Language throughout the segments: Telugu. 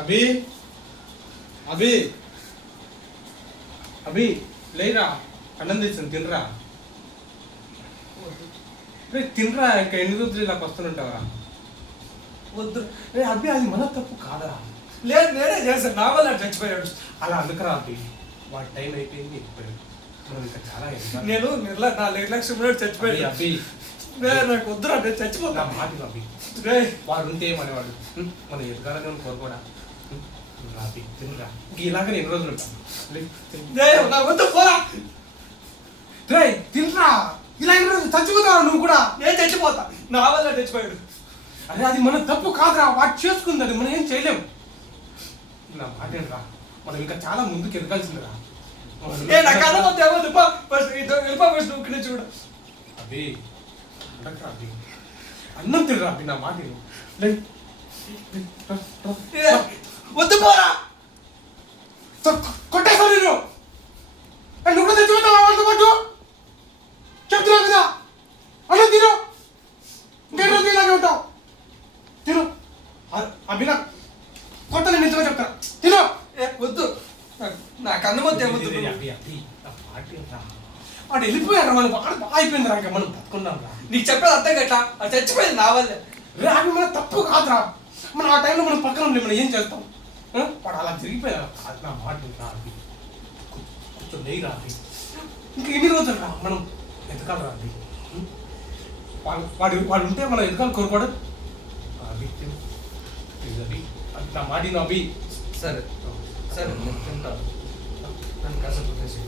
అభి అభి అభి లేరా, అన్నం తెచ్చాను తినరా. రే తినరా, ఇంకా ఎన్ని రోజులు ఇలా వస్తుంటావరా? వద్దు రే అభి, అది మన తప్పు కాదరా. లేదు నేనే చేశాను, నా వల్ల చచ్చిపోయాడు. అలా అందుకరా అభి, వాడి టైం అయిపోయింది వెళ్ళిపోయాడు. మనం ఇంకా చాలా నేను నా నిర్లక్ష్యం చచ్చిపోయాడు. అభి నాకు వద్దురా, నేను చచ్చిపోతా. నా మాట అభి, వాడు ఉంటే ఏమనేవాడు, మనం ఎదగాలని కోరుకోడా. అభి తినరా, ఇలాగనే ఎన్ని రోజులు ఉంటాం. వద్దు పోరా. రే తినరా, ఇలా ఎన్ని రోజులు చచ్చిపోతావా నువ్వు కూడా? నేను చచ్చిపోతా, నా వల్ల చచ్చిపోయాడు. అరే అది మన తప్పు కాదురా, వాడు చేసుకుంది, అది మనం ఏం చేయలేము. నా మాట రా, మనం ఇంకా చాలా ముందుకు ఎదగాల్సిందిరా. నాకు అన్నమొద్దు ఏమొద్దు, వెళ్ళిపో ఫస్ట్ నువ్వు ఇక్కడ చూడు. అభి ఉండకరా అభి, అన్నం తినరా అభి, నా మాట విను. వద్దు పోరా. కొట్టేసా నేను, నువ్వు కూడా తెచ్చిపోతావా వాళ్ళతో పాటు? చెప్తున్నావు కదా, అన్నం తిను, ఇంకే రోజు ఇలాగే ఉంటావు. తిను అభి, నా కొట్టని నిజంగా చెప్తా, తిను. వద్దు, నాకు అన్నమొద్దు ఏమొద్దు. వాడు వెళ్ళిపోయారా, మనం వాడు అయిపోయిందిరా, ఇంకా మనం బతుకున్నాం రా. నీకు చెప్పేది అర్థం గట్లా, అది చచ్చిపోయింది నా వల్లే. రే అవి మన తప్పు కాదురా, మనం ఆ టైంలో మనం పక్కన ఉండే మనం ఏం చేస్తాం? వాడు అలా జరిగిపోయారా, అది నా మాట రా అది, కొంచెం నెయ్యి రా అది. ఇంకా ఎన్ని రోజులు రా మనం ఎదగాలి రా అది. వాడు వాడు ఉంటే మనం ఎదగాలి కోరుకోవడం. అవి అది నా మాట అభి. సరే సరే తింటాను, నన్ను కాసేపు వదిలేసి.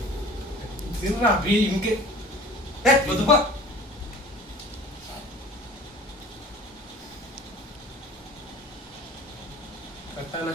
తినరా అభి, ఇంకే వద్దుపా. కట్టానా